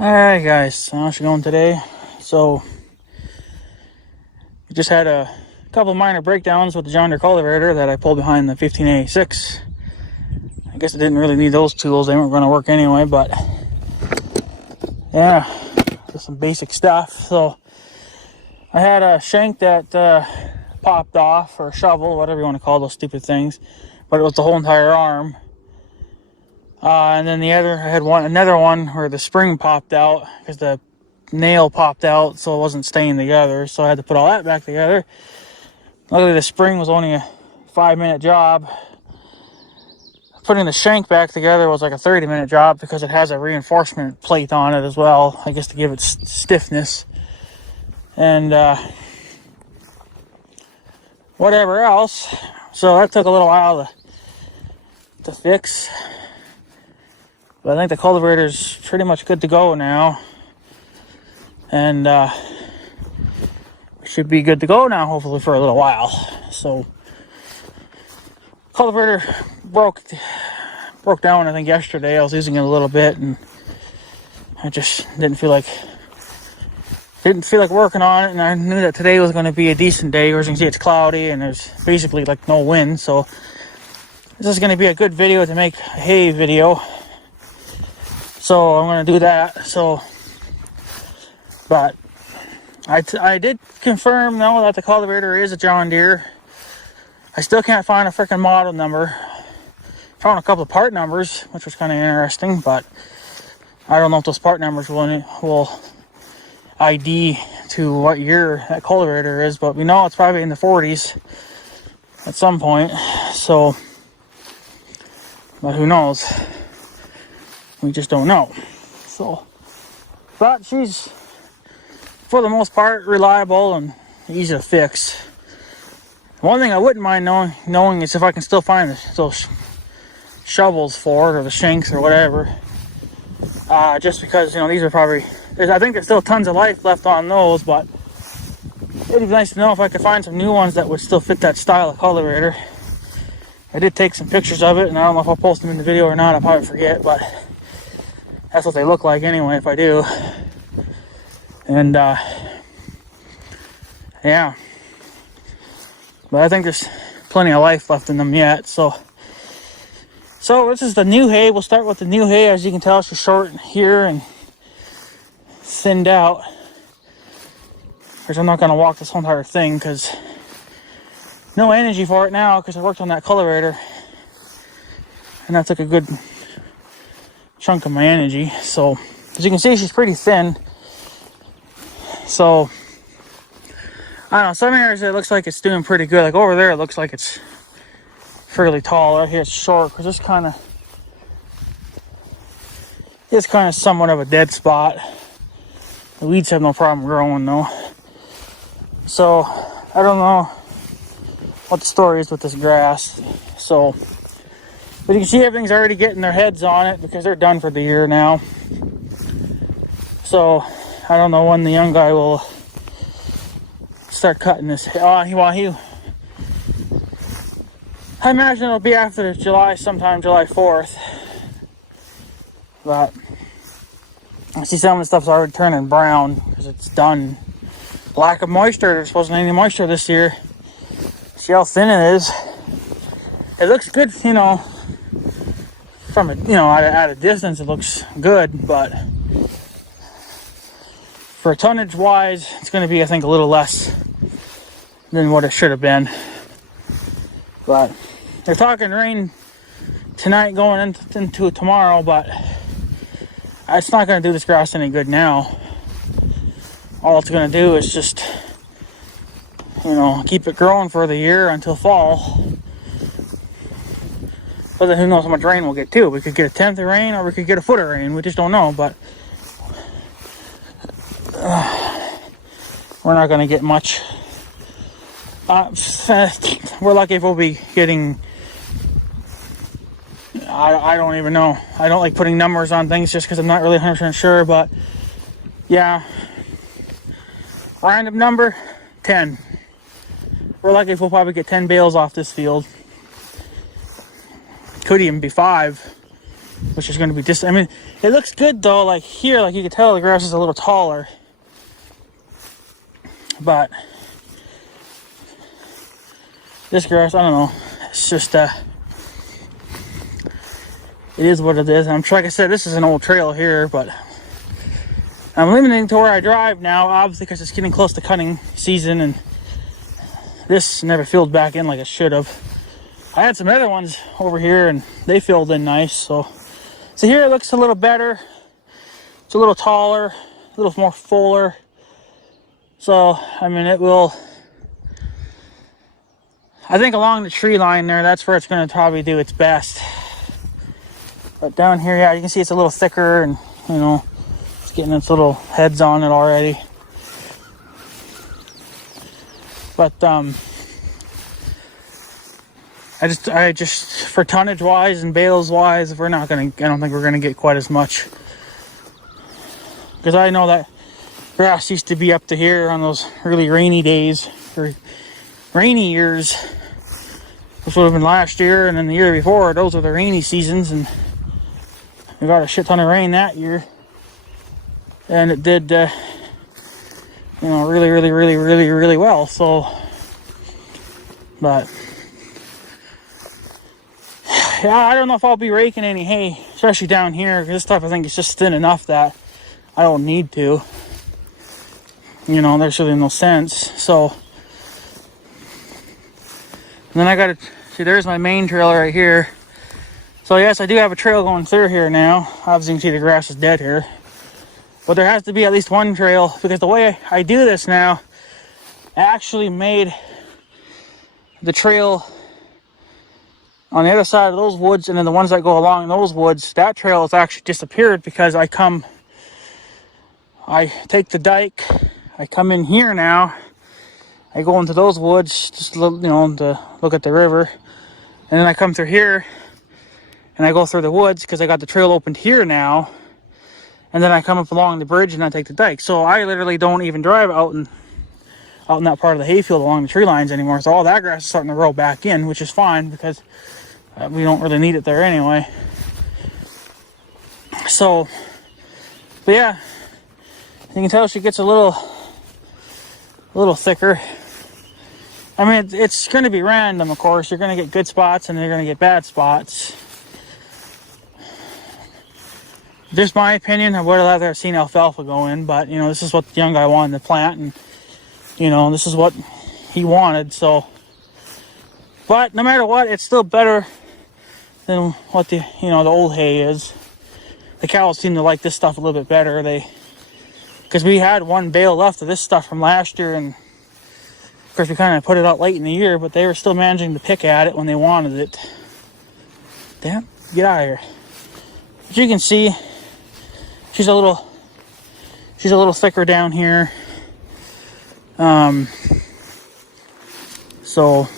Alright guys, how's it going today? So, we just had a couple minor breakdowns with the John Deere cultivator that I pulled behind the 1586. I guess I didn't really need those tools, they weren't going to work anyway, but yeah, just some basic stuff. So, I had a shank that popped off, or a shovel, whatever you want to call those stupid things, but it was the whole entire arm. And then I had another one where the spring popped out because the nail popped out, so it wasn't staying together. So I had to put all that back together. Luckily, the spring was only a 5-minute job. Putting the shank back together was like a 30-minute job because it has a reinforcement plate on it as well, I guess to give it stiffness. And whatever else. So that took a little while to fix. But I think the cultivator's pretty much good to go now. And should be good to go now, hopefully, for a little while. So, cultivator broke down, I think, yesterday. I was using it a little bit, and I just didn't feel like working on it. And I knew that today was going to be a decent day. As you can see, it's cloudy, and there's basically like no wind. So, this is going to be a good video to make a hay video. So I'm going to do that. So, but I did confirm now that the cultivator is a John Deere. I still can't find a freaking model number. Found a couple of part numbers, which was kind of interesting, but I don't know if those part numbers will ID to what year that cultivator is. But we know it's probably in the 40s at some point. So, but who knows? We just don't know. So, but she's, for the most part, reliable and easy to fix. One thing I wouldn't mind knowing is if I can still find those shovels for it, or the shanks or whatever. Just because, these are probably, I think there's still tons of life left on those, but it'd be nice to know if I could find some new ones that would still fit that style of cultivator. I did take some pictures of it, and I don't know if I'll post them in the video or not. I'll probably forget, but that's what they look like anyway, if I do. And, yeah. But I think there's plenty of life left in them yet, so this is the new hay. We'll start with the new hay. As you can tell, she's short here and thinned out. Of course, I'm not going to walk this whole entire thing, because no energy for it now, because I worked on that cultivator. And that took a good chunk of my energy. So as you can see, she's pretty thin. So I don't know, some areas it looks like it's doing pretty good. Like over there, it looks like it's fairly tall. Right here it's short, because it's kind of somewhat of a dead spot. The weeds have no problem growing though. So I don't know what the story is with this grass. So, but you can see everything's already getting their heads on it, because they're done for the year now. So I don't know when the young guy will start cutting this. I imagine it'll be after sometime July 4th. But I see some of the stuff's already turning brown because it's done. Lack of moisture. There wasn't any moisture this year. See how thin it is. It looks good, from at a distance it looks good, but for tonnage wise, it's going to be, I think, a little less than what it should have been. But they're talking rain tonight going into tomorrow, but it's not going to do this grass any good now. All it's going to do is just, keep it growing for the year until fall. But then who knows how much rain we'll get too. We could get a tenth of rain, or we could get a foot of rain. We just don't know, but we're not going to get much. We're lucky if we'll be getting, I don't even know. I don't like putting numbers on things just because I'm not really 100% sure, but yeah. Random number, 10. We're lucky if we'll probably get 10 bales off this field. Could even be 5. which is going to be just, I mean, it looks good though. Like here, like you can tell the grass is a little taller, but this grass, I don't know, it's just it is what it is. I'm like I said, this is an old trail here, but I'm limiting to where I drive now, obviously, because it's getting close to cutting season, and this never filled back in like it should have. I had some other ones over here, and they filled in nice. So here it looks a little better. It's a little taller, a little more fuller. So, I mean, it will, I think along the tree line there, that's where it's going to probably do its best. But down here, yeah, you can see it's a little thicker, and, you know, it's getting its little heads on it already. But I just for tonnage wise and bales wise, I don't think we're gonna get quite as much, because I know that grass used to be up to here on those really rainy days, or rainy years, which would have been last year, and then the year before. Those are the rainy seasons, and we got a shit ton of rain that year, and it did you know, really well. So, but yeah, I don't know if I'll be raking any hay, especially down here. This stuff, I think, is just thin enough that I don't need to. You know, there's really no sense. So, and then I gotta see, there's my main trail right here. So yes, I do have a trail going through here now. Obviously, you can see the grass is dead here. But there has to be at least one trail, because the way I do this now, I actually made the trail on the other side of those woods, and then the ones that go along those woods, that trail has actually disappeared, because I take the dike, I come in here now, I go into those woods, just, you know, to look at the river, and then I come through here, and I go through the woods, because I got the trail opened here now, and then I come up along the bridge, and I take the dike. So I literally don't even drive out in that part of the hayfield along the tree lines anymore. So all that grass is starting to roll back in, which is fine, because we don't really need it there anyway. So, but yeah, you can tell she gets a little thicker. I mean, it's going to be random, of course. You're going to get good spots, and you're going to get bad spots. Just my opinion, I would have rather seen alfalfa go in, but, you know, this is what the young guy wanted to plant, and, you know, this is what he wanted. So, but no matter what, it's still better than what the old hay is. The cows seem to like this stuff a little bit better. Because we had one bale left of this stuff from last year, and of course we kind of put it out late in the year, but they were still managing to pick at it when they wanted it. Damn, get out of here. But you can see she's a little thicker down here. So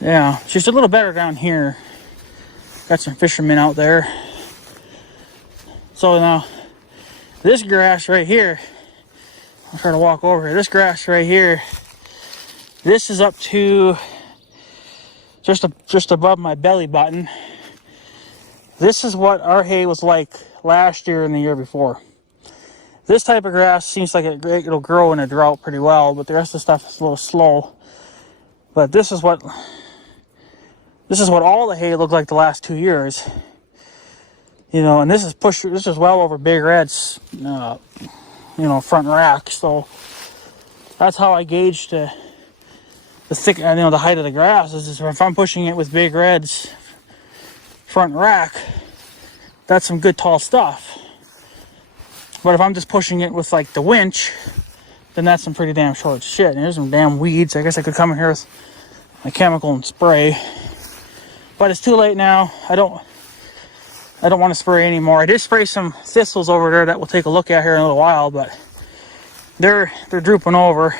yeah, she's a little better down here. Got some fishermen out there. So now this grass right here, I'll try to walk over here. This grass right here, this is up to just above my belly button. This is what our hay was like last year and the year before. This type of grass seems like it'll grow in a drought pretty well, but the rest of the stuff is a little slow. But this is what all the hay looked like the last 2 years. You know, and this is well over Big Red's, front rack. So that's how I gauged the thick, the height of the grass. Is if I'm pushing it with Big Red's front rack, that's some good tall stuff. But if I'm just pushing it with like the winch, then that's some pretty damn short shit. And there's some damn weeds. I guess I could come in here with my chemical and spray. But it's too late now. I don't want to spray anymore. I did spray some thistles over there that we'll take a look at here in a little while, but they're drooping over.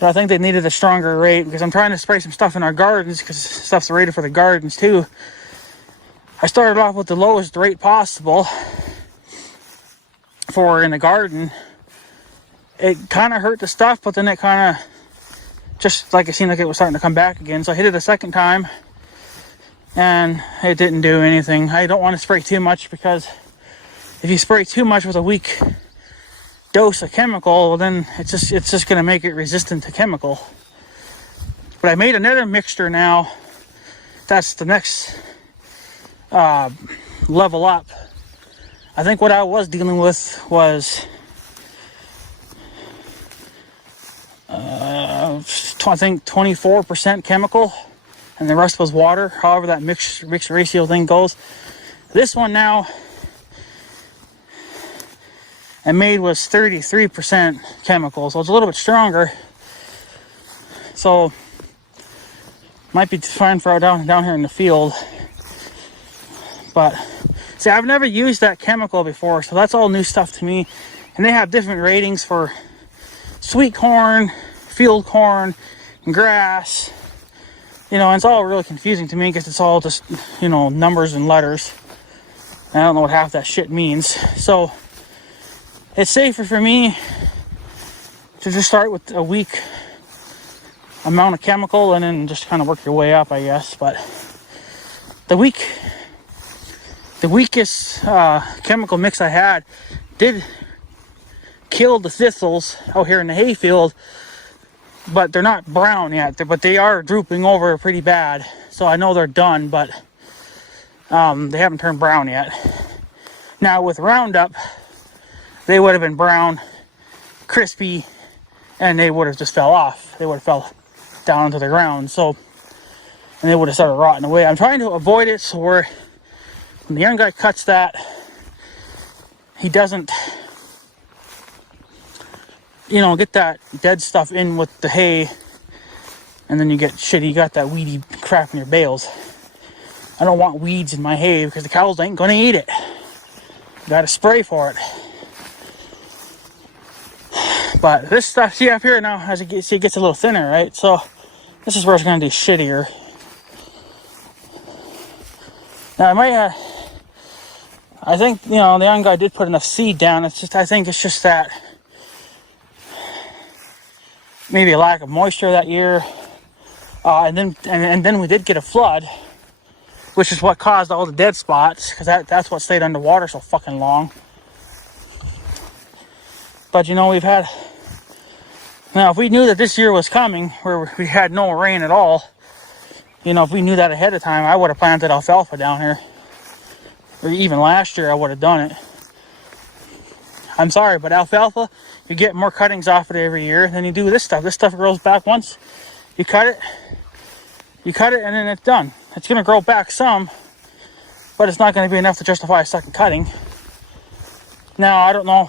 But I think they needed a stronger rate, because I'm trying to spray some stuff in our gardens, because stuff's rated for the gardens too. I started off with the lowest rate possible for in the garden. It kind of hurt the stuff, but then it kind of just like it seemed like it was starting to come back again. So I hit it a second time, and it didn't do anything. I don't want to spray too much, because if you spray too much with a weak dose of chemical, well, then it's just going to make it resistant to chemical. But I made another mixture now. That's the next level up. I think what I was dealing with was I think 24% chemical, and the rest was water. However that mix ratio thing goes. This one now I made was 33% chemical, so it's a little bit stronger. So might be fine for down here in the field. But see, I've never used that chemical before, so that's all new stuff to me. And they have different ratings for sweet corn, field corn, and grass. You know, and it's all really confusing to me because it's all just, you know, numbers and letters. And I don't know what half that shit means. So it's safer for me to just start with a weak amount of chemical and then just kind of work your way up, I guess. But the weakest chemical mix I had did kill the thistles out here in the hayfield, but they're not brown yet. But they are drooping over pretty bad, so I know they're done, but they haven't turned brown yet. Now with Roundup, they would have been brown, crispy, and they would have just fell off. They would have fell down into the ground, so, and they would have started rotting away. I'm trying to avoid it, so when the young guy cuts that, he doesn't, you know, get that dead stuff in with the hay, and then you get shit, you got that weedy crap in your bales. I don't want weeds in my hay because the cows ain't gonna eat it. You gotta spray for it. But this stuff, see up here now, as it gets a little thinner, right? So this is where it's gonna do shittier. Now I think, you know, the young guy did put enough seed down. It's just, I think it's just that maybe a lack of moisture that year, and then we did get a flood, which is what caused all the dead spots, because that's what stayed underwater so fucking long. But you know, now if we knew that this year was coming, where we had no rain at all, you know, if we knew that ahead of time, I would have planted alfalfa down here. Or even last year I would have done it. I'm sorry, but alfalfa, you get more cuttings off it every year than you do this stuff. This stuff grows back once you cut it, and then it's done. It's going to grow back some, but it's not going to be enough to justify a second cutting. Now, I don't know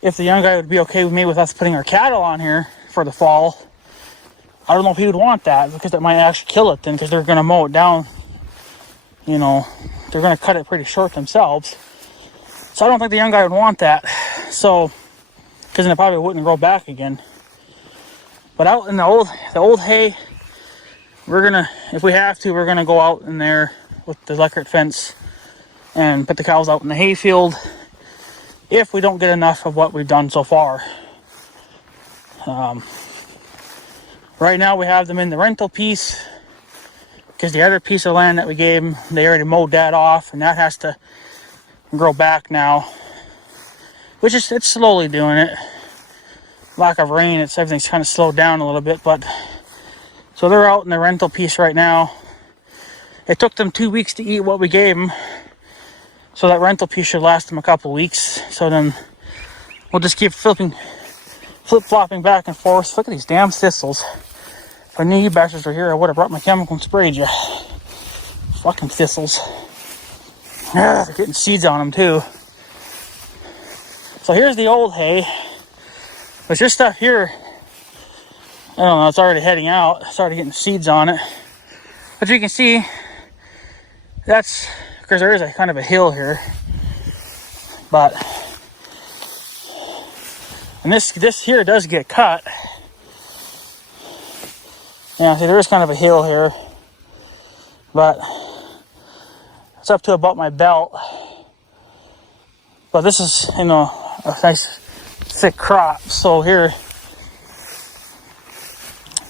if the young guy would be okay with me with us putting our cattle on here for the fall. I don't know if he would want that, because that might actually kill it then, because they're going to mow it down. You know, they're going to cut it pretty short themselves. So I don't think the young guy would want that. So, because then it probably wouldn't grow back again. But out in the old hay, we're gonna, if we have to, we're gonna go out in there with the electric fence and put the cows out in the hayfield if we don't get enough of what we've done so far. Right now we have them in the rental piece, because the other piece of land that we gave them, they already mowed that off, and that has to grow back now, which is, it's slowly doing it. Lack of rain, everything's kind of slowed down a little bit, but so they're out in the rental piece right now. It took them 2 weeks to eat what we gave them, so that rental piece should last them a couple weeks. So then we'll just keep flip-flopping back and forth. Look at these damn thistles. If I knew you bastards were here, I would have brought my chemical and sprayed you. Fucking thistles. They're getting seeds on them too. So here's the old hay. But this stuff here, I don't know, it's already heading out. It's already getting seeds on it. But you can see, that's because there is a kind of a hill here. But, and this here does get cut. Yeah, see, there is kind of a hill here. But it's up to about my belt. But this is, you know, a nice thick crop. So here,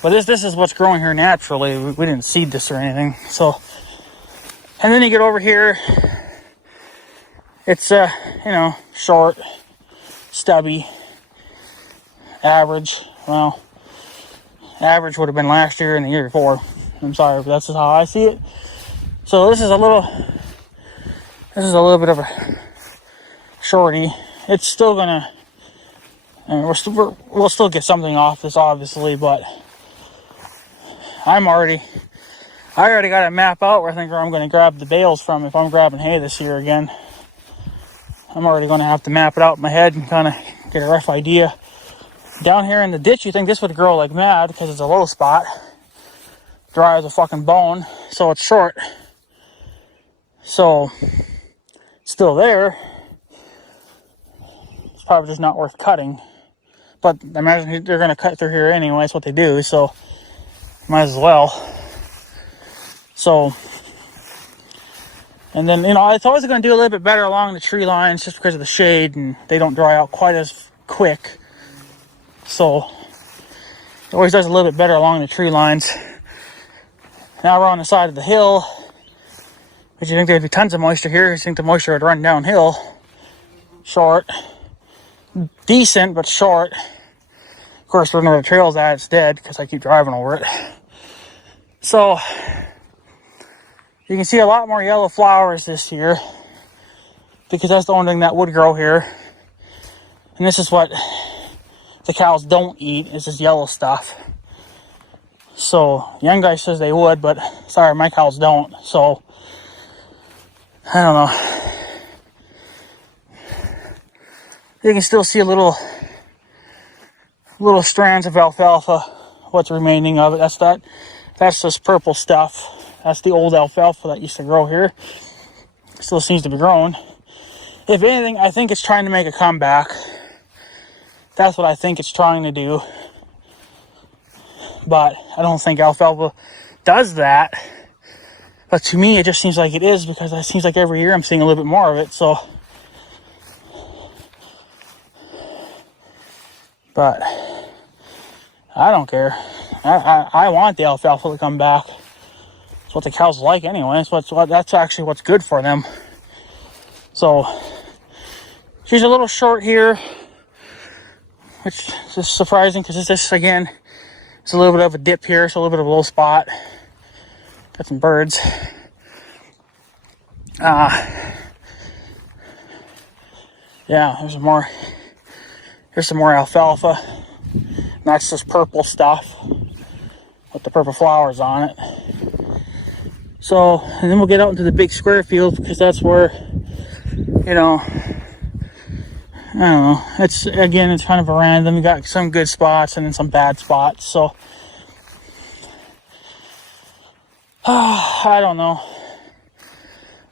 But this is what's growing here naturally. We didn't seed this or anything. So, and then you get over here. It's you know, short, stubby, average. Well, average would have been last year and the year before. I'm sorry, but that's just how I see it. So this is a little bit of a shorty. It's still gonna, I mean, we'll still get something off this, obviously, but I already got a map out where I think where I'm gonna grab the bales from if I'm grabbing hay this year again. I'm already gonna have to map it out in my head and kind of get a rough idea. Down here in the ditch, you think this would grow like mad because it's a low spot. Dry as a fucking bone, so it's short. So, still there. It's probably just not worth cutting. But I imagine they're going to cut through here anyway. That's what they do, so might as well. So, and then, you know, it's always going to do a little bit better along the tree lines just because of the shade and they don't dry out quite as quick. So, it always does a little bit better along the tree lines. Now we're on the side of the hill. But you think there'd be tons of moisture here. You think the moisture would run downhill. Short. Decent, but short. Of course, where the trail's at, it's dead because I keep driving over it. So, you can see a lot more yellow flowers this year because that's the only thing that would grow here. And this is what the cows don't eat, is this yellow stuff. So, young guy says they would, but sorry, my cows don't. So, I don't know. You can still see little strands of alfalfa, what's remaining of it. That's this purple stuff. That's the old alfalfa that used to grow here. Still seems to be growing. If anything, I think it's trying to make a comeback. That's what I think it's trying to do. But I don't think alfalfa does that. But to me, it just seems like it is because it seems like every year I'm seeing a little bit more of it. So, but I don't care. I want the alfalfa to come back. It's what the cows like anyway. That's actually what's good for them. So, she's a little short here, which is surprising because this again, it's a little bit of a dip here. It's a little bit of a low spot. Got some birds. Yeah, there's some more alfalfa. And that's just purple stuff with the purple flowers on it. So, and then we'll get out into the big square field because that's where, you know, I don't know. It's kind of a random. You got some good spots and then some bad spots. So, I don't know.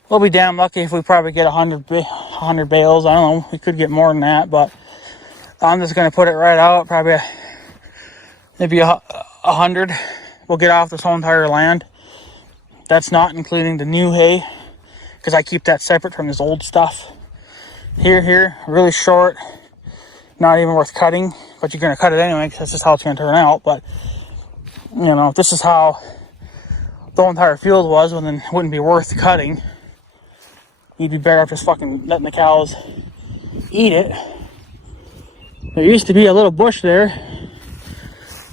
We'll be damn lucky if we probably get 100 bales. I don't know. We could get more than that, but I'm just going to put it right out. Probably maybe 100. We'll get off this whole entire land. That's not including the new hay, because I keep that separate from this old stuff. Here, really short. Not even worth cutting, but you're going to cut it anyway, because that's just how it's going to turn out. But, you know, if this is how the whole entire field was, well, then it wouldn't be worth cutting. You'd be better off just fucking letting the cows eat it. There used to be a little bush there,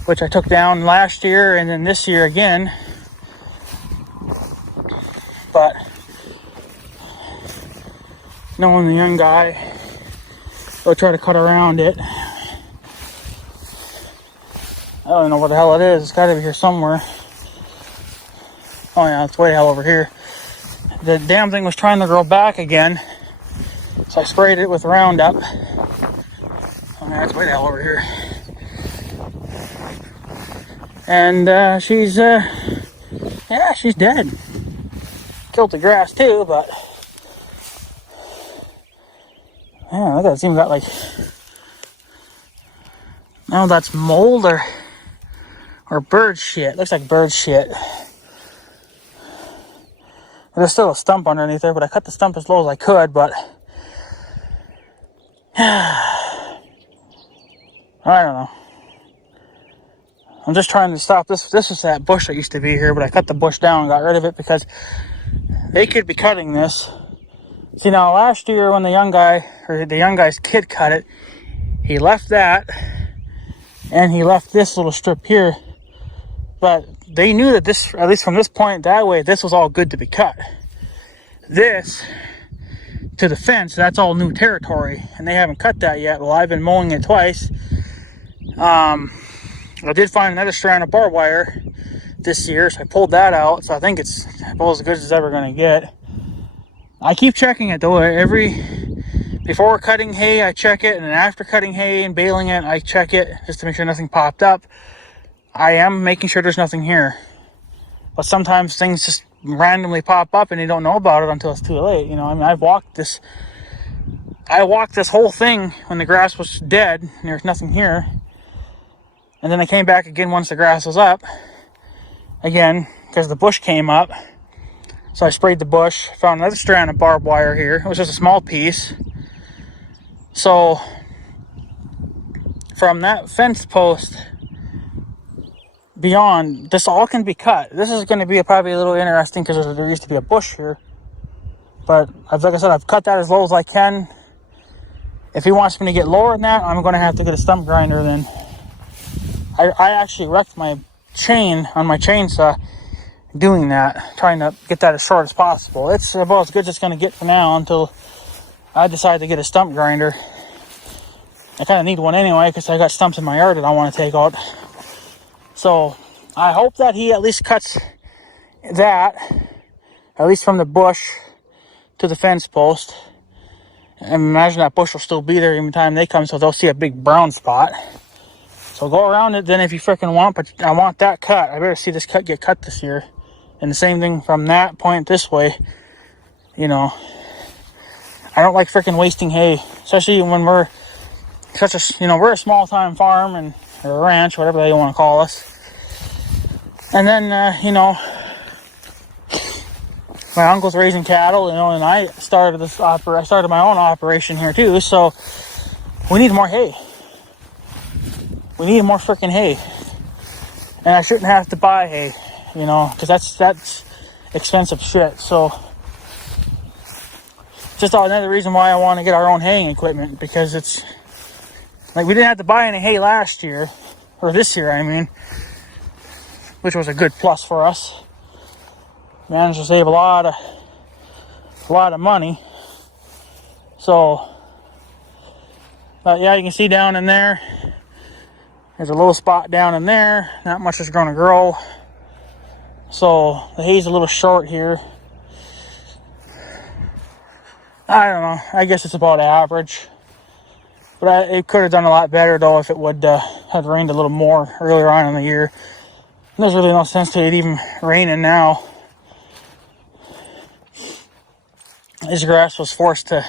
which I took down last year and then this year again. But knowing the young guy, he'll try to cut around it. I don't know what the hell it is. It's got to be here somewhere. Oh yeah, it's way the hell over here. The damn thing was trying to grow back again, so I sprayed it with Roundup. Oh yeah, it's way the hell over here. And she's dead. Killed the grass too, but yeah, look at it. Seems got like, no, that's mold or bird shit. Looks like bird shit. There's still a stump underneath there, but I cut the stump as low as I could, but I don't know. I'm just trying to stop this. This is that bush that used to be here, but I cut the bush down and got rid of it because they could be cutting this. See, now last year when the young guy's kid cut it, he left that and he left this little strip here. But they knew that this, at least from this point that way, this was all good to be cut. This to the fence, that's all new territory, and they haven't cut that yet. Well, I've been mowing it twice. I did find another strand of barbed wire this year, so I pulled that out. So I think it's about as good as it's ever going to get. I keep checking it though. Before cutting hay, I check it, and then after cutting hay and baling it, I check it just to make sure nothing popped up. I am making sure there's nothing here, but sometimes things just randomly pop up and you don't know about it until it's too late. You know, I mean, I walked this whole thing when the grass was dead and there's nothing here, and then I came back again once the grass was up again because the bush came up. So I sprayed the bush, found another strand of barbed wire here. It was just a small piece. So from that fence post beyond, this all can be cut. This is going to be probably a little interesting because there used to be a bush here. But like I said, I've cut that as low as I can. If he wants me to get lower than that, I'm going to have to get a stump grinder then. I actually wrecked my chain on my chainsaw doing that, trying to get that as short as possible. It's about as good as it's going to get for now until I decide to get a stump grinder. I kind of need one anyway because I got stumps in my yard that I want to take out. So I hope that he at least cuts that, at least from the bush to the fence post. And imagine that bush will still be there even time they come, so they'll see a big brown spot. So go around it then if you freaking want, but I want that cut. I better see this get cut this year. And the same thing from that point this way. You know, I don't like freaking wasting hay, especially when we're we're a small time farm and or a ranch, whatever you want to call us. And then my uncle's raising cattle, and I started my own operation here too. So we need more hay. We need more freaking hay, and I shouldn't have to buy hay, because that's expensive shit. So just another reason why I want to get our own haying equipment, because it's like we didn't have to buy any hay last year, or this year, I mean, which was a good plus for us. Managed to save a lot of money. So, but yeah, you can see down in there. There's a little spot down in there. Not much is going to grow. So the hay's a little short here. I don't know. I guess it's about average. But it could have done a lot better though if it would have rained a little more earlier on in the year. And there's really no sense to it even raining now. This grass was forced to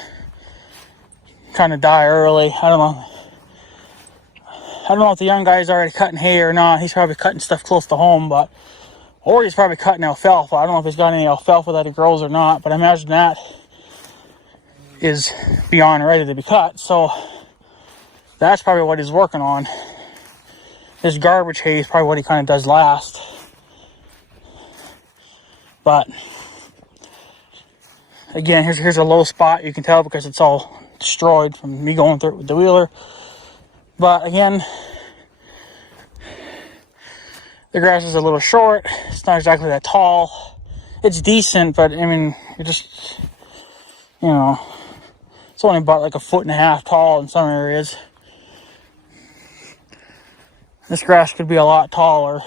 kind of die early. I don't know if the young guy's already cutting hay or not. He's probably cutting stuff close to home, or he's probably cutting alfalfa. I don't know if he's got any alfalfa that he grows or not, but I imagine that is beyond ready to be cut. So that's probably what he's working on. This garbage hay is probably what he kind of does last. But again, here's a low spot. You can tell because it's all destroyed from me going through it with the wheeler. But again, the grass is a little short. It's not exactly that tall. It's decent, but I mean, it's only about like 1.5 feet tall in some areas. This grass could be a lot taller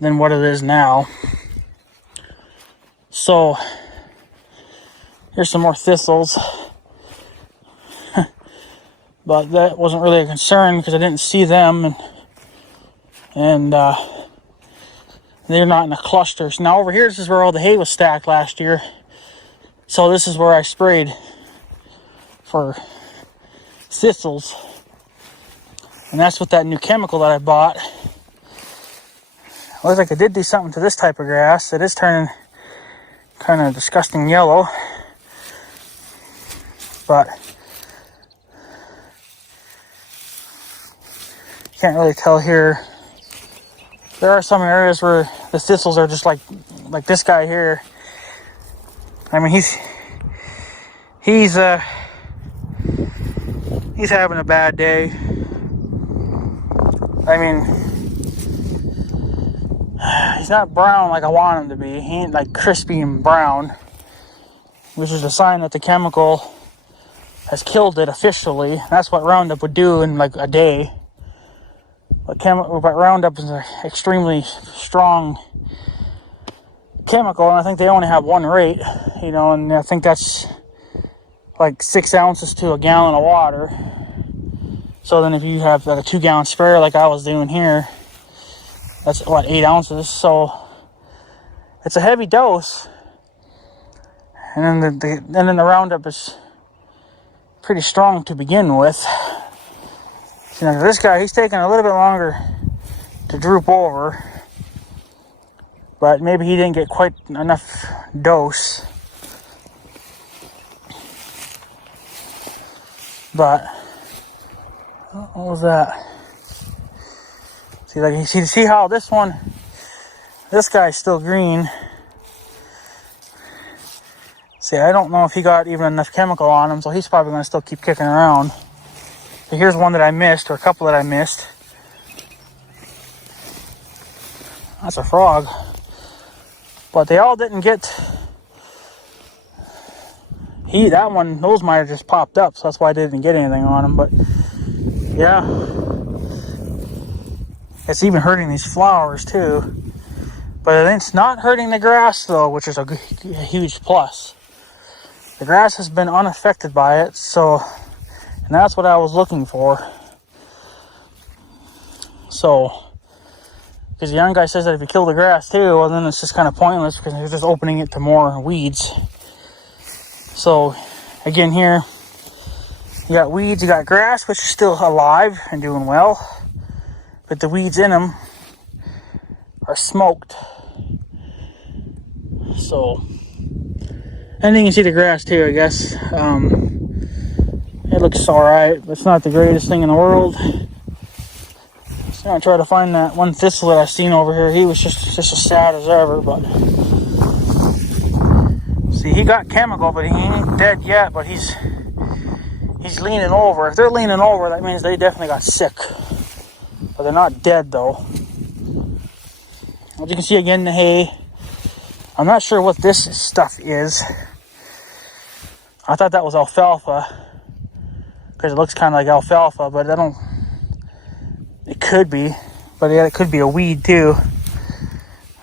than what it is now. So here's some more thistles. But that wasn't really a concern because I didn't see them, and they're not in a cluster. So now over here, this is where all the hay was stacked last year. So this is where I sprayed for thistles, and that's with that new chemical that I bought. Looks like I did do something to this type of grass. It is turning kind of disgusting yellow, but can't really tell here. there are some areas where the thistles are just like this guy here. I mean, he's having a bad day. I mean, he's not brown like I want him to be. He ain't like crispy and brown, which is a sign that the chemical has killed it officially. That's what Roundup would do in like a day. But Roundup is an extremely strong chemical, and I think they only have one rate, you know, and I think that's like 6 ounces to a gallon of water. So then if you have like a 2-gallon sprayer like I was doing here, that's what, 8 ounces. So it's a heavy dose. And then the Roundup is pretty strong to begin with. So now this guy, he's taking a little bit longer to droop over, but maybe he didn't get quite enough dose. But what was that? See, like, see how this guy's still green. See, I don't know if he got even enough chemical on him, so he's probably going to still keep kicking around. So here's one that I missed, or a couple that I missed. That's a frog. But they all didn't get... those might have just popped up, so that's why I didn't get anything on them. But, yeah. It's even hurting these flowers, too. But it's not hurting the grass, though, which is a huge plus. The grass has been unaffected by it, so... And that's what I was looking for. So... Because the young guy says that if you kill the grass, too, well, then it's just kind of pointless, because you're just opening it to more weeds. So, again here, you got weeds, you got grass, which is still alive and doing well. But the weeds in them are smoked. So, and you can see the grass too, I guess. It looks alright, but it's not the greatest thing in the world. So I'm gonna try to find that one thistle that I've seen over here. He was just as sad as ever, but... See, he got chemical, but he ain't dead yet, but he's leaning over. If they're leaning over, that means they definitely got sick. But they're not dead, though. As you can see again, the hay. I'm not sure what this stuff is. I thought that was alfalfa, because it looks kind of like alfalfa, but I don't... It could be, but yeah, it could be a weed, too.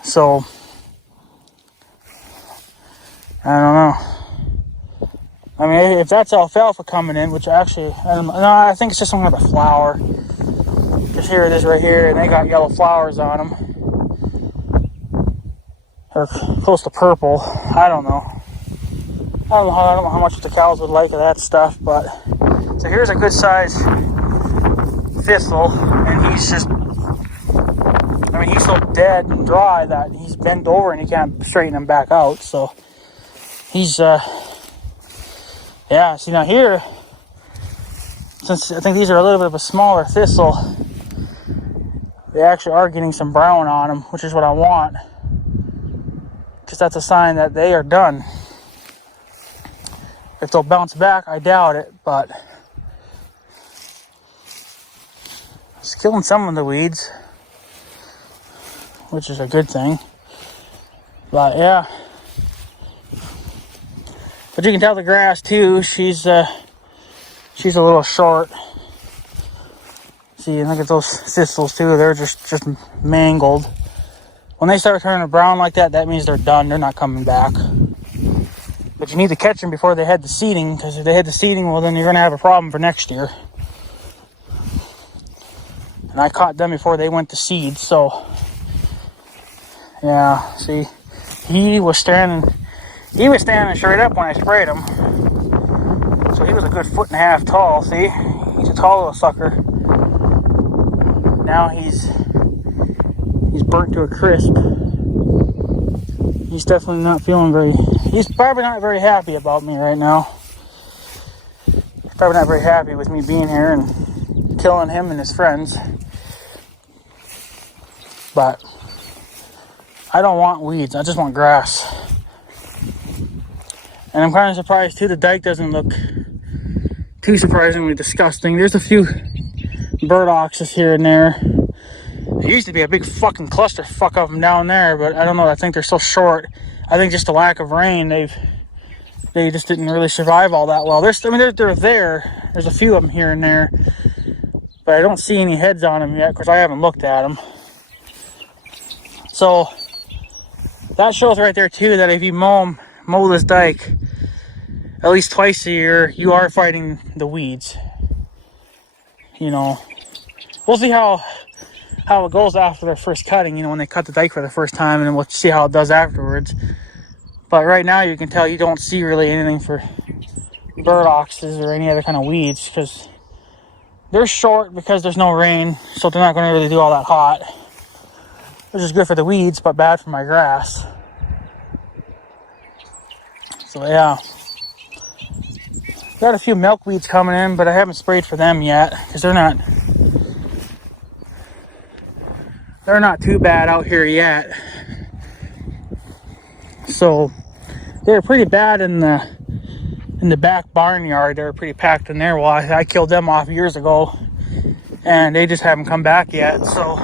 So... I don't know. I mean, if that's alfalfa coming in, which actually, I think it's just some kind of a flower. Because here it is right here, and they got yellow flowers on them. They're close to purple. I don't know. I don't know how much the cows would like of that stuff, but... So here's a good size thistle, and he's just... I mean, he's so dead and dry that he's bent over and you can't straighten him back out, so... He's, yeah, see now here, since I think these are a little bit of a smaller thistle, they actually are getting some brown on them, which is what I want, because that's a sign that they are done. If they'll bounce back, I doubt it, but it's killing some of the weeds, which is a good thing, but yeah. But you can tell the grass too, she's a little short. See, look at those thistles too, they're just mangled. When they start turning brown like that, that means they're done, they're not coming back. But you need to catch them before they head to seeding, because if they head to seeding, well then you're going to have a problem for next year. And I caught them before they went to seed, so... Yeah, see, he was standing straight up when I sprayed him. So he was a good 1.5 feet tall, see? He's a tall little sucker. Now he's burnt to a crisp. He's definitely not feeling he's probably not very happy about me right now. He's probably not very happy with me being here and killing him and his friends. But I don't want weeds. I just want grass. And I'm kind of surprised too, the dike doesn't look too surprisingly disgusting. There's a few burdocks here and there. There used to be a big fucking clusterfuck of them down there, but I don't know. I think they're so short. I think just the lack of rain, they just didn't really survive all that well. They're there. There's a few of them here and there, but I don't see any heads on them yet because I haven't looked at them. So that shows right there too that if you mow this dike at least twice a year, you are fighting the weeds. You know, we'll see how it goes after their first cutting, you know, when they cut the dike for the first time, and then we'll see how it does afterwards. But right now you can tell you don't see really anything for burdocks or any other kind of weeds, because they're short because there's no rain, so they're not going to really do all that hot, which is good for the weeds but bad for my grass. So yeah, got a few milkweeds coming in, but I haven't sprayed for them yet because they're not too bad out here yet. So they're pretty bad in the back barnyard. They were pretty packed in there. Well, I killed them off years ago, and they just haven't come back yet. So,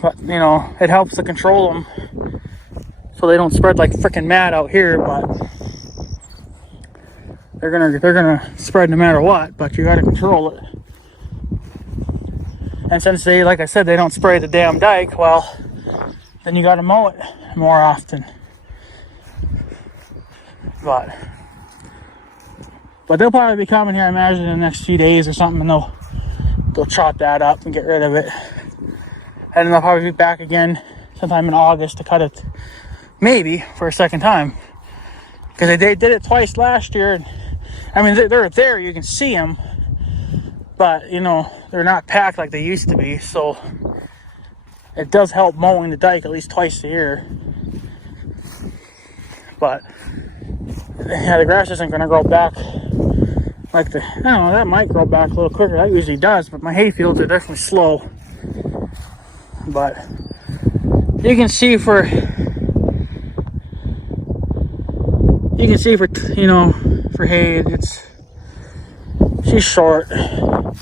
but you know, it helps to control them so they don't spread like freaking mad out here. But they're gonna spread no matter what. But you got to control it. And since they, like I said, they don't spray the damn dike, well, then you got to mow it more often. But they'll probably be coming here, I imagine, in the next few days or something, and they'll chop that up and get rid of it. And then they'll probably be back again sometime in August to cut it, maybe for a second time, because they did it twice last year. And I mean, they're there, you can see them, but you know, they're not packed like they used to be. So it does help mowing the dike at least twice a year. But yeah, the grass isn't going to grow back like I don't know, that might grow back a little quicker. That usually does, but my hay fields are definitely slow. But you can see for you know, for hay, she's short.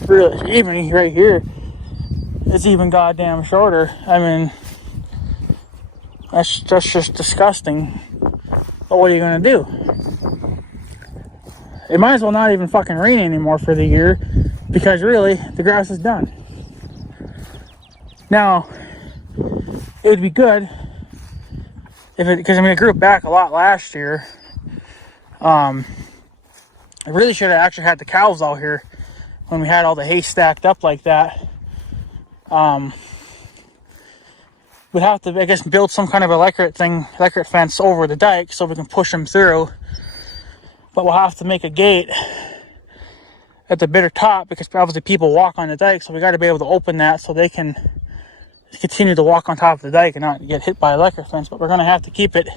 Really, even right here, it's even goddamn shorter. I mean, that's just disgusting. But what are you gonna do? It might as well not even fucking rain anymore for the year, because really, the grass is done. Now, it would be good because I mean, it grew back a lot last year. I really should have actually had the cows out here when we had all the hay stacked up like that. We'd have to, I guess, build some kind of electric fence over the dike so we can push them through. But we'll have to make a gate at the bitter top, because obviously people walk on the dike, so we got to be able to open that so they can continue to walk on top of the dike and not get hit by electric fence. But we're going to have to keep it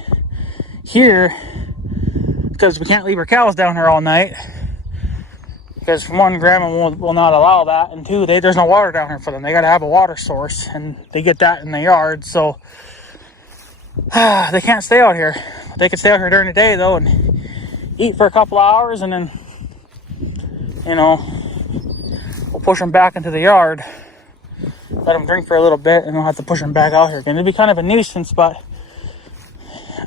here because we can't leave our cows down here all night, because for one, grandma will not allow that, and two, there's no water down here for them. They got to have a water source, and they get that in the yard, so they can't stay out here. They can stay out here during the day though and eat for a couple hours, and then, you know, we'll push them back into the yard, let them drink for a little bit, and we'll have to push them back out here again. It'd be kind of a nuisance, but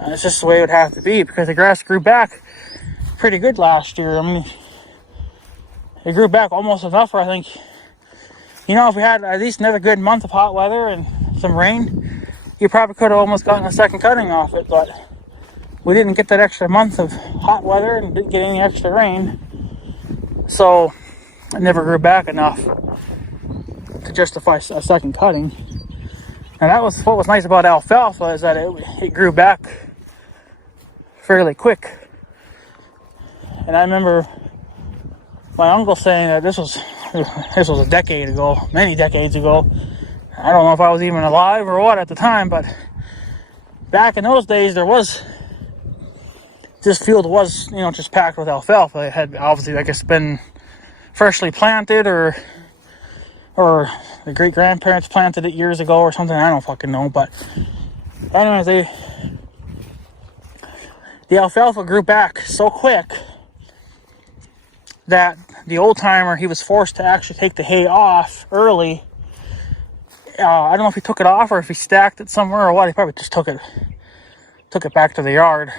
it's just the way it would have to be, because the grass grew back pretty good last year. I mean, it grew back almost enough for, I think, you know, if we had at least another good month of hot weather and some rain, you probably could have almost gotten a second cutting off it. But we didn't get that extra month of hot weather and didn't get any extra rain, so it never grew back enough to justify a second cutting. And that was what was nice about alfalfa, is that it grew back fairly quick. And I remember my uncle saying that this was a decade ago, many decades ago. I don't know if I was even alive or what at the time, but back in those days, this field was, you know, just packed with alfalfa. It had obviously, I guess, been freshly planted or or the great grandparents planted it years ago or something. I don't fucking know. But anyways, the alfalfa grew back so quick that the old timer, he was forced to actually take the hay off early. I don't know if he took it off or if he stacked it somewhere or what. He probably just took it back to the yard.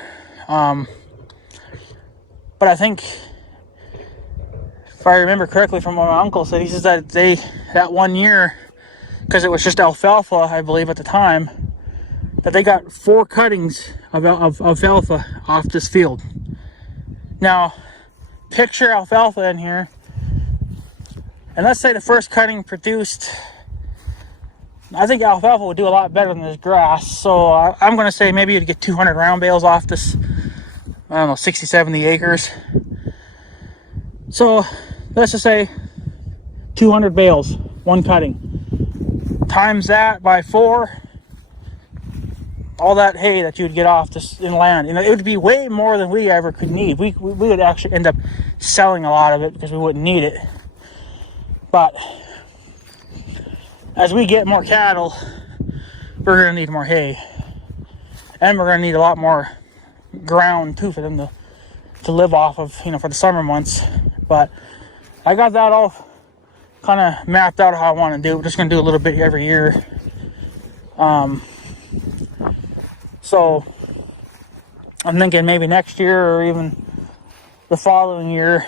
But I think, if I remember correctly from what my uncle said, he says that that 1 year, because it was just alfalfa, I believe at the time, that they got 4 cuttings of alfalfa off this field. Now, picture alfalfa in here, and let's say the first cutting produced, I think alfalfa would do a lot better than this grass. So I'm going to say maybe you'd get 200 round bales off this, I don't know, 60, 70 acres. So let's just say 200 bales, 1 cutting. Times that by 4, all that hay that you'd get off this in land, it would be way more than we ever could need. We would actually end up selling a lot of it because we wouldn't need it. But as we get more cattle, we're going to need more hay. And we're going to need a lot more ground, too, for them to live off of, for the summer months. But I got that all kind of mapped out how I want to do. We're just going to do a little bit every year. So I'm thinking maybe next year or even the following year,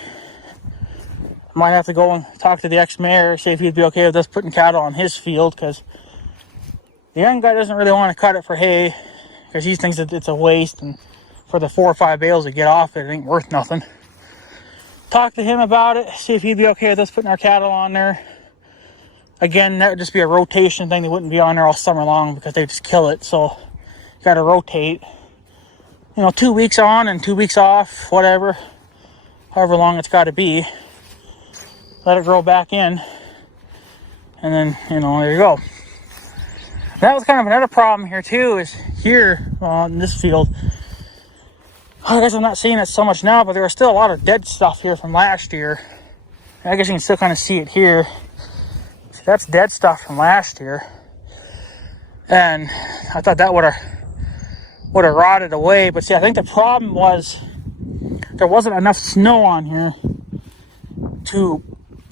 I might have to go and talk to the ex-mayor, see if he'd be okay with us putting cattle on his field, because the young guy doesn't really want to cut it for hay, because he thinks that it's a waste, and for the 4 or 5 bales to get off it ain't worth nothing. Talk to him about it, see if he'd be okay with us putting our cattle on there. Again, that would just be a rotation thing. They wouldn't be on there all summer long because they just kill it. So you got to rotate. 2 weeks on and 2 weeks off, whatever. However long it's got to be. Let it grow back in. And then, there you go. That was kind of another problem here too, is here on this field. I guess I'm not seeing it so much now, but there was still a lot of dead stuff here from last year. I guess you can still kind of see it here. See, that's dead stuff from last year. And I thought that would have rotted away. But see, I think the problem was there wasn't enough snow on here to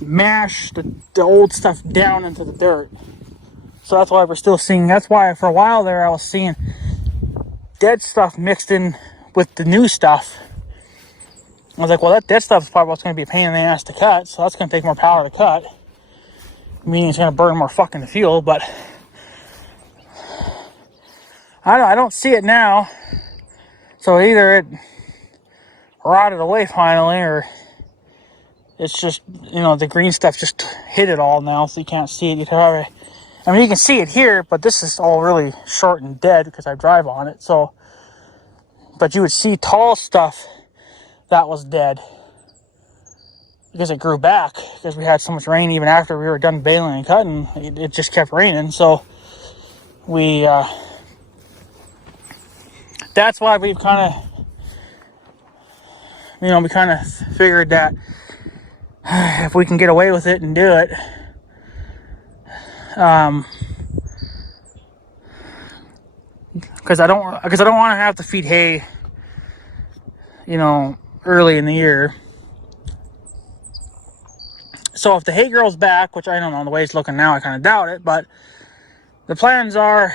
mash the old stuff down into the dirt. So that's why we're still seeing, that's why for a while there I was seeing dead stuff mixed in with the new stuff. I was like, well, that dead stuff is probably what's going to be a pain in the ass to cut, so that's going to take more power to cut, meaning it's going to burn more fucking fuel. But I don't see it now. So either it rotted away finally, or it's just, the green stuff just hit it all now, so you can't see it. You can see it here, but this is all really short and dead because I drive on it. So, but you would see tall stuff that was dead because it grew back because we had so much rain even after we were done baling and cutting. It just kept raining. So that's why we've kind of, figured that if we can get away with it and do it, because I don't want to have to feed hay, early in the year. So if the hay grows back, which I don't know, the way it's looking now, I kind of doubt it, but the plans are,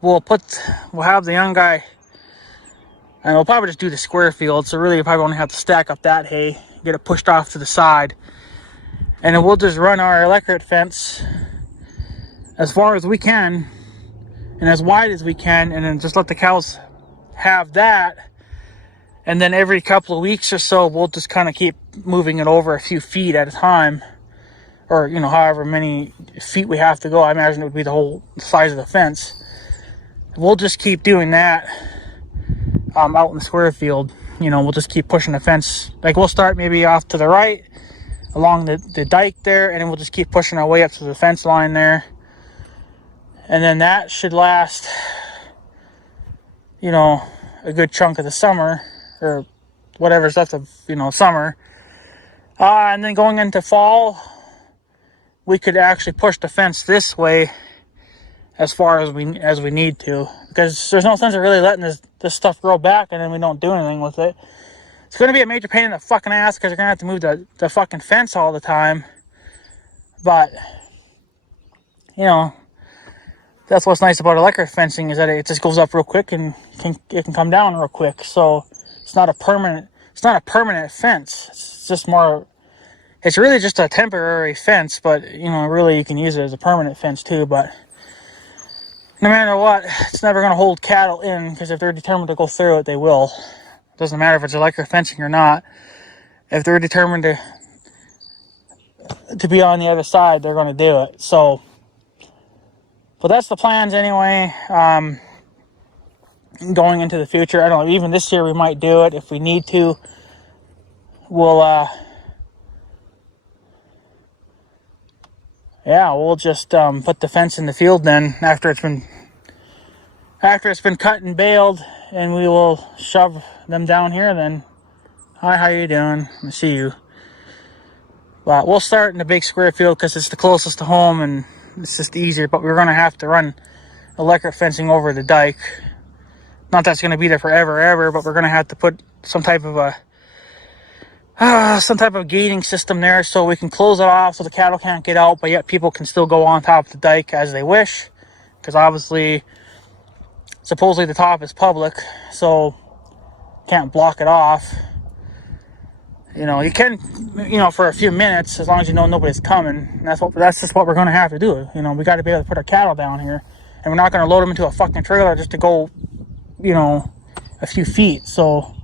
we'll have the young guy, and we'll probably just do the square field. So really, you probably only have to stack up that hay, get it pushed off to the side, and then we'll just run our electric fence as far as we can and as wide as we can, and then just let the cows have that. And then every couple of weeks or so, we'll just kind of keep moving it over a few feet at a time, or however many feet we have to go. I imagine it would be the whole size of the fence. We'll just keep doing that out in the square field. We'll just keep pushing the fence. Like, we'll start maybe off to the right along the dike there, and then we'll just keep pushing our way up to the fence line there. And then that should last, a good chunk of the summer, or whatever's left of, summer. And then going into fall, we could actually push the fence this way as far as we need to, because there's no sense of really letting this stuff grow back and then we don't do anything with it. It's going to be a major pain in the fucking ass because you're going to have to move the fucking fence all the time. But, you know, that's what's nice about electric fencing, is that it just goes up real quick and it can come down real quick. So it's not a permanent fence. It's just more, it's really just a temporary fence, but, you know, really you can use it as a permanent fence too. But no matter what, it's never going to hold cattle in, because if they're determined to go through it, they will. It doesn't matter if it's electric fencing or not. If they're determined to be on the other side, they're going to do it. So, but that's the plans anyway. Going into the future, I don't know, even this year we might do it if we need to. We'll just put the fence in the field then after it's been cut and baled, and we will shove them down here then. Hi, how you doing? I see you. But we'll start in the big square field because it's the closest to home and it's just easier. But we're going to have to run electric fencing over the dike. Not that's going to be there forever, ever, but we're going to have to put some type of gating system there so we can close it off so the cattle can't get out, but yet people can still go on top of the dike as they wish. Because obviously, supposedly the top is public, so can't block it off. You know, you can, you know, for a few minutes, as long as you know nobody's coming. That's just what we're going to have to do. You know, we got to be able to put our cattle down here, and we're not going to load them into a fucking trailer just to go, you know, a few feet. So,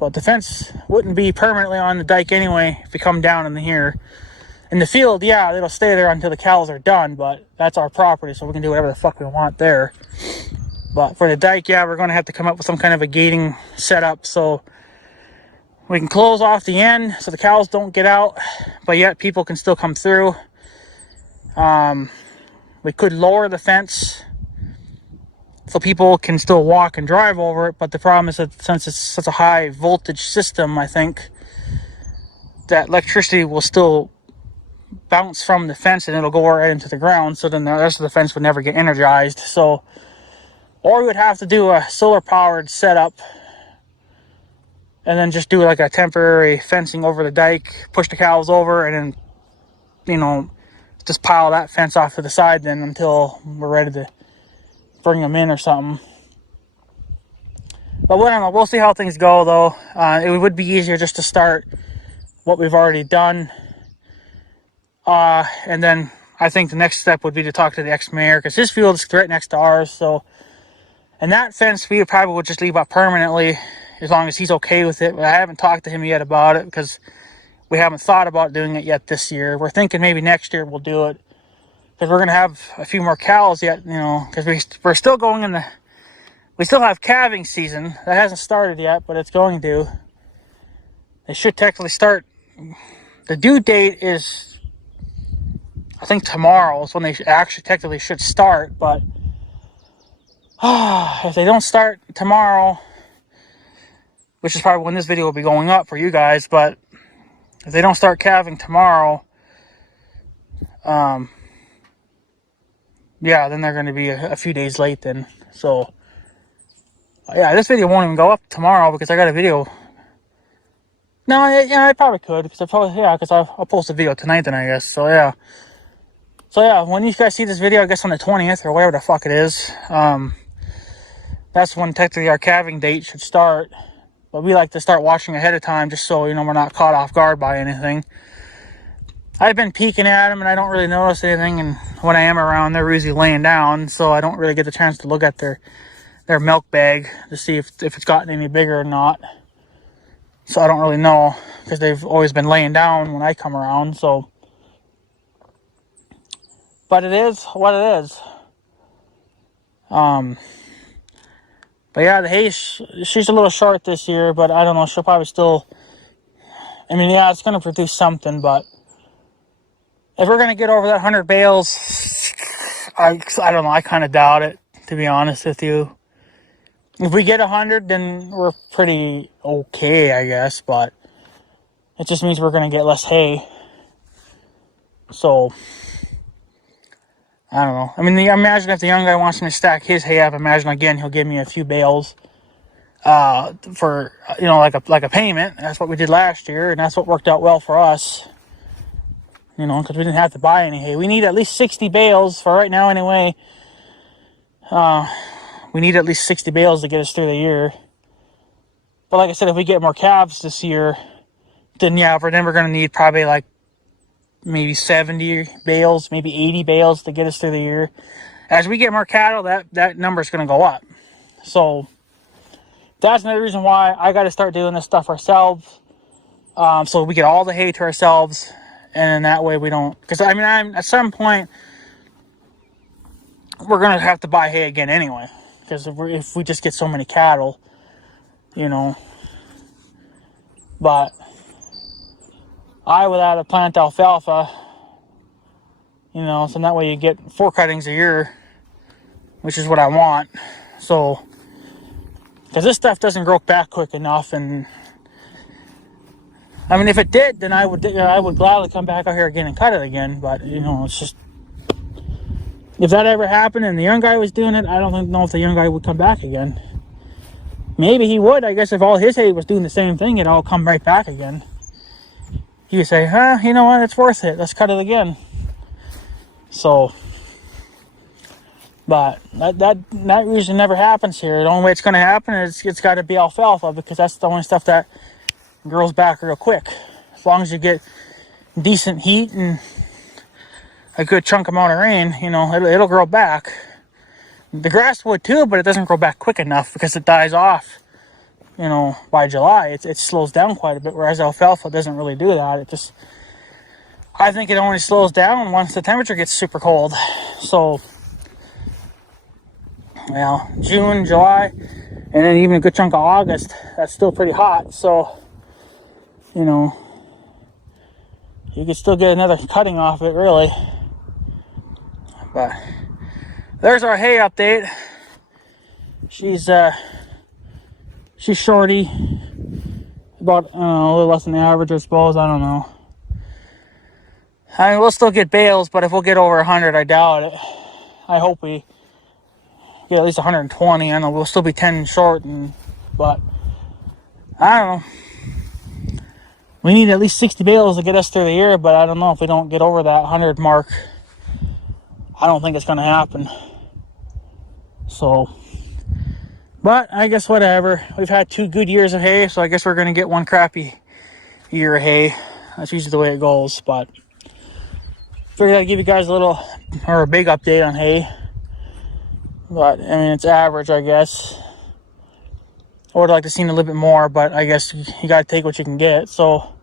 but the fence wouldn't be permanently on the dike anyway if we come down in here. In the field, yeah, it'll stay there until the cows are done, but that's our property, so we can do whatever the fuck we want there. But for the dike, yeah, we're going to have to come up with some kind of a gating setup so we can close off the end so the cows don't get out, but yet people can still come through. We could lower the fence so people can still walk and drive over it, but the problem is that since it's such a high voltage system, I think that electricity will still bounce from the fence and it'll go right into the ground, so then the rest of the fence would never get energized. So, or we would have to do a solar powered setup and then just do like a temporary fencing over the dike, push the cows over, and then, you know, just pile that fence off to the side then until we're ready to bring them in or something. But I don't know, we'll see how things go though. It would be easier just to start what we've already done. And then I think the next step would be to talk to the ex-mayor, because his field is right next to ours. So, and that fence we probably would just leave up permanently as long as he's okay with it. But I haven't talked to him yet about it because we haven't thought about doing it yet this year. We're thinking maybe next year we'll do it, because we're going to have a few more cows yet, you know, because we're still going we still have calving season. That hasn't started yet, but it's going to. They should technically start. The due date is, I think, tomorrow is when they actually technically should start, but if they don't start tomorrow, which is probably when this video will be going up for you guys, but if they don't start calving tomorrow, yeah, then they're going to be a few days late then. So, yeah, this video won't even go up tomorrow because I got a video. No, yeah, I probably could, because I'll post a video tonight then, I guess. So, yeah. So, yeah, when you guys see this video, I guess on the 20th or whatever the fuck it is, that's when technically our calving date should start. But we like to start watching ahead of time just so, you know, we're not caught off guard by anything. I've been peeking at them and I don't really notice anything, and when I am around, they're usually laying down, so I don't really get the chance to look at their milk bag to see if it's gotten any bigger or not. So I don't really know, because they've always been laying down when I come around. So, but it is what it is. But yeah, the hay, she's a little short this year, but I don't know, she'll probably still, I mean, yeah, it's going to produce something, but if we're going to get over that 100 bales, I don't know, I kind of doubt it, to be honest with you. If we get 100, then we're pretty okay, I guess, but It just means we're going to get less hay. So, I don't know. I mean, imagine if the young guy wants me to stack his hay up. Imagine, again, he'll give me a few bales for, like a payment. That's what we did last year, and that's what worked out well for us. Because we didn't have to buy any hay. We need at least 60 bales for right now anyway. We need at least 60 bales to get us through the year. But like I said, if we get more calves this year, then yeah, we're going to need probably like maybe 70 bales, maybe 80 bales to get us through the year. As we get more cattle, that number is going to go up. So that's another reason why I got to start doing this stuff ourselves. So we get all the hay to ourselves. And that way we don't... Because, I mean, at some point, we're going to have to buy hay again anyway. Because if we just get so many cattle, But I would add a plant alfalfa, so that way you get 4 cuttings a year, which is what I want. So, because this stuff doesn't grow back quick enough, and I mean, if it did, then I would gladly come back out here again and cut it again. But it's just, if that ever happened and the young guy was doing it, I don't know if the young guy would come back again. Maybe he would. I guess if all his hay was doing the same thing, it'd all come right back again. He would say, you know what, it's worth it. Let's cut it again. So, but that usually never happens here. The only way it's going to happen is it's got to be alfalfa, because that's the only stuff that grows back real quick. As long as you get decent heat and a good chunk amount of rain, it'll grow back. The grass would too, but it doesn't grow back quick enough because it dies off. By July, it slows down quite a bit, whereas alfalfa doesn't really do that. I think it only slows down once the temperature gets super cold. So, June, July, and then even a good chunk of August, that's still pretty hot. So, you could still get another cutting off it, really. But there's our hay update. She's shorty, about a little less than the average, I suppose. I don't know. I mean, we'll still get bales, but if we'll get over 100, I doubt it. I hope we get at least 120. I know we'll still be 10 short, but I don't know. We need at least 60 bales to get us through the year, but I don't know if we don't get over that 100 mark. I don't think it's going to happen. So, but I guess whatever. We've had 2 good years of hay, so I guess we're going to get 1 crappy year of hay. That's usually the way it goes, but figured I'd give you guys a big update on hay. But, I mean, it's average, I guess. I would like to see a little bit more, but I guess you got to take what you can get, so.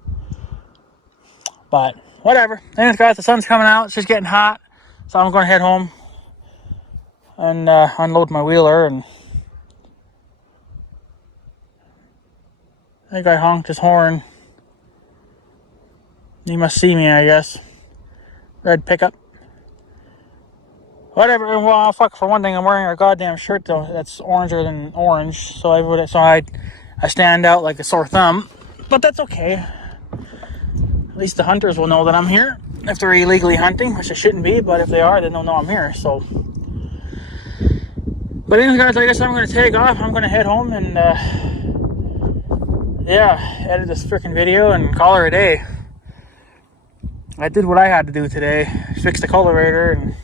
But, whatever. Anyways, guys, the sun's coming out. It's just getting hot, so I'm going to head home and unload my wheeler. And that guy honked his horn. He must see me, I guess. Red pickup. Whatever. Well, fuck. For one thing, I'm wearing a goddamn shirt though that's oranger than orange, so I stand out like a sore thumb. But that's okay. At least the hunters will know that I'm here. If they're illegally hunting, which they shouldn't be, but if they are, then they'll know I'm here. So. But anyways, guys, I guess I'm going to take off. I'm going to head home and edit this freaking video and call her a day. I did what I had to do today. Fix the cultivator and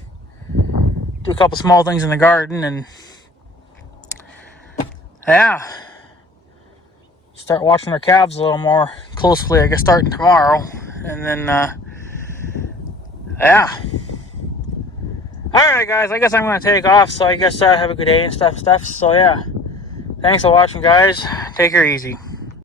do a couple small things in the garden, and start watching our calves a little more closely, I guess, starting tomorrow. And then alright, guys, I guess I'm going to take off, so I guess have a good day and stuff. So yeah, thanks for watching, guys. Take her easy.